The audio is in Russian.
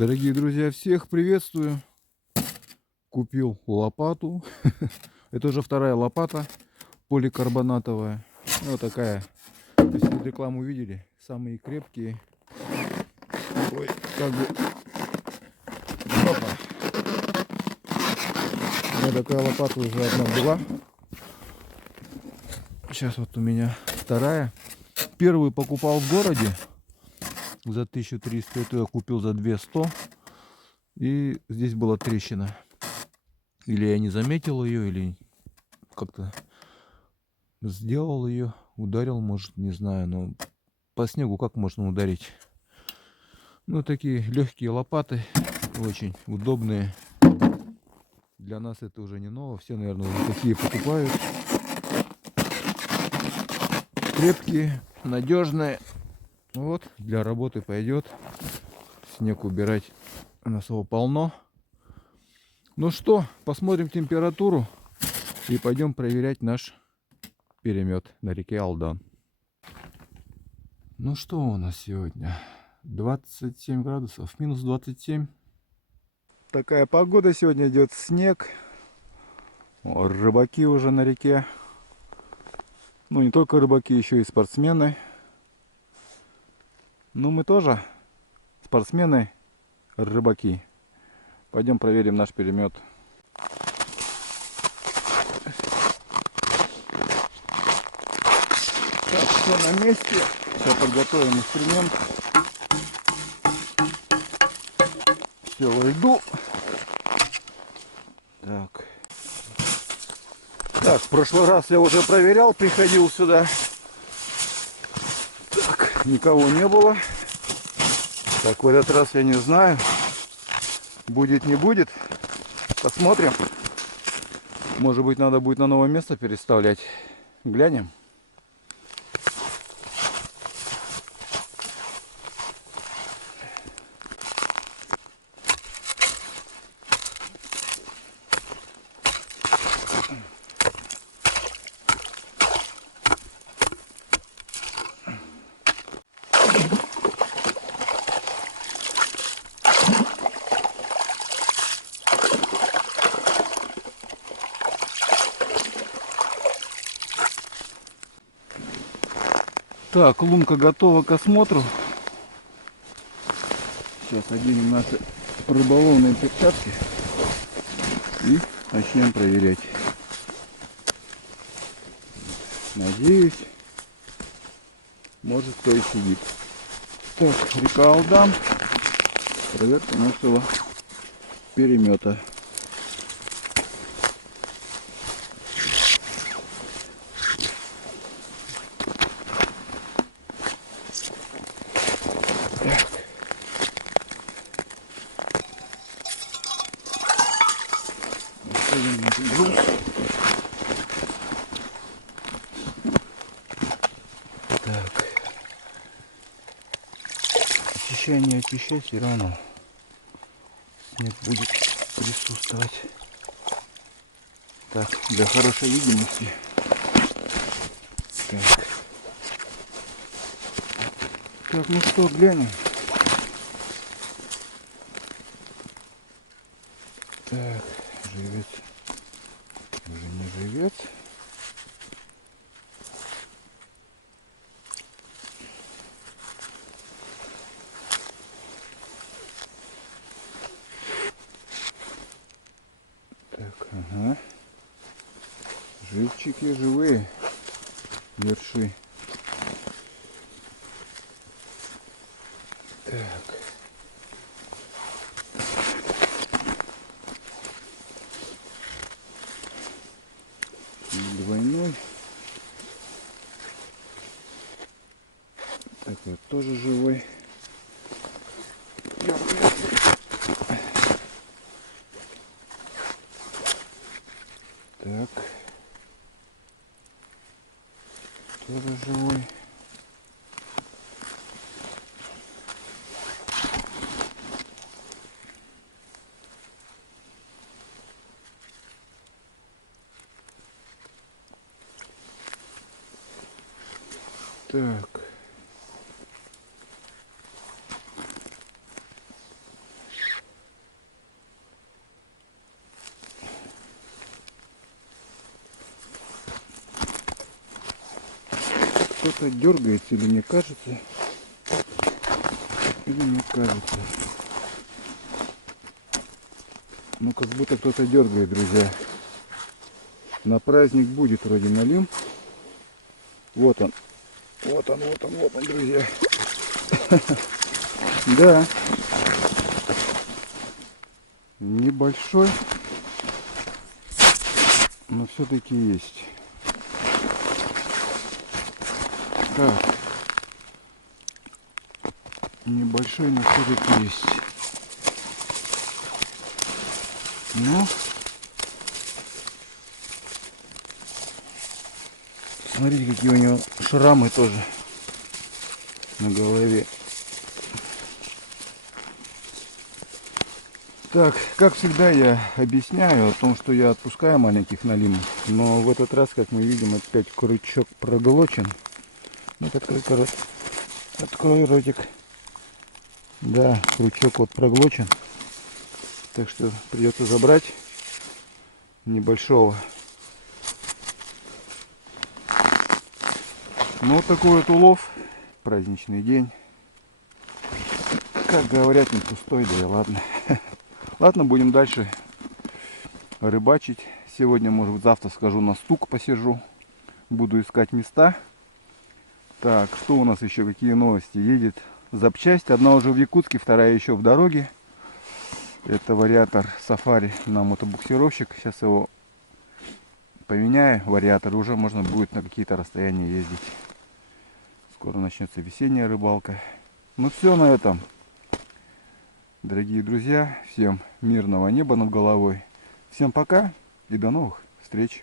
Дорогие друзья, всех приветствую. Купил лопату. Это уже вторая лопата поликарбонатовая. Вот такая. Если вы рекламу видели, самые крепкие. Ой, как бы. Опа. Вот такая лопата уже одна была. Сейчас вот у меня вторая. Первую покупал в городе за 1300. Эту я купил за 200. И здесь была трещина. Или я не заметил ее, или как-то сделал ее, ударил, может, не знаю, но по снегу как можно ударить? Ну, такие легкие лопаты, очень удобные. Для нас это уже не ново, все, наверное, уже такие покупают. Крепкие, надежные. Вот, для работы пойдет. Снег убирать у нас его полно. Ну что, посмотрим температуру и пойдем проверять наш перемет на реке Алдан. Ну что у нас сегодня? 27 градусов, минус 27. Такая погода сегодня, идет снег. О, рыбаки уже на реке. Ну не только рыбаки, еще и спортсмены. Ну мы тоже спортсмены, рыбаки. Пойдем проверим наш перемет. Так, все на месте. Сейчас подготовим инструмент. Все во льду. Так. Так, в прошлый раз я уже проверял, приходил сюда. Так, никого не было. Так, в этот раз я не знаю. Будет, не будет. Посмотрим. Может быть, надо будет на новое место переставлять. Глянем. Так, лунка готова к осмотру. Сейчас оденем наши рыболовные перчатки и начнем проверять. Надеюсь, может, кто и сидит. Так, река Алдан. Проверка нашего перемета. Так. Очищай, не очищай, все равно снег будет присутствовать. Так, для хорошей видимости. Так. Так, ну что, глянем. Так, живец. Уже не живец. Так, ага. Живчики живые. Верши. Так. Двойной. Так, вот тоже живой. Так. Тоже живой. Так. Что-то дергается, или мне кажется. Или мне кажется. Ну, как будто кто-то дергает, друзья. На праздник будет вроде налим. Вот он. Вот он, вот он, вот он, друзья. Да. Небольшой. Но все-таки есть. Так. Небольшой, но все-таки есть. Ну. Смотрите, какие у него шрамы тоже на голове. Так, как всегда, я объясняю о том, что я отпускаю маленьких налимов. Но в этот раз, как мы видим, опять крючок проглочен. Ну-ка, открой ротик. Да, крючок вот проглочен. Так что придется забрать небольшого. Ну, вот такой вот улов. Праздничный день. Как говорят, не пустой, да и ладно. Ладно, будем дальше рыбачить. Сегодня, может быть, завтра схожу на стук, посижу. Буду искать места. Так, что у нас еще? Какие новости? Едет запчасть. Одна уже в Якутске, вторая еще в дороге. Это вариатор Safari на мотобуксировщик. Сейчас его поменяю. Вариатор уже можно будет на какие-то расстояния ездить. Скоро начнется весенняя рыбалка. Ну все на этом. Дорогие друзья, всем мирного неба над головой. Всем пока и до новых встреч.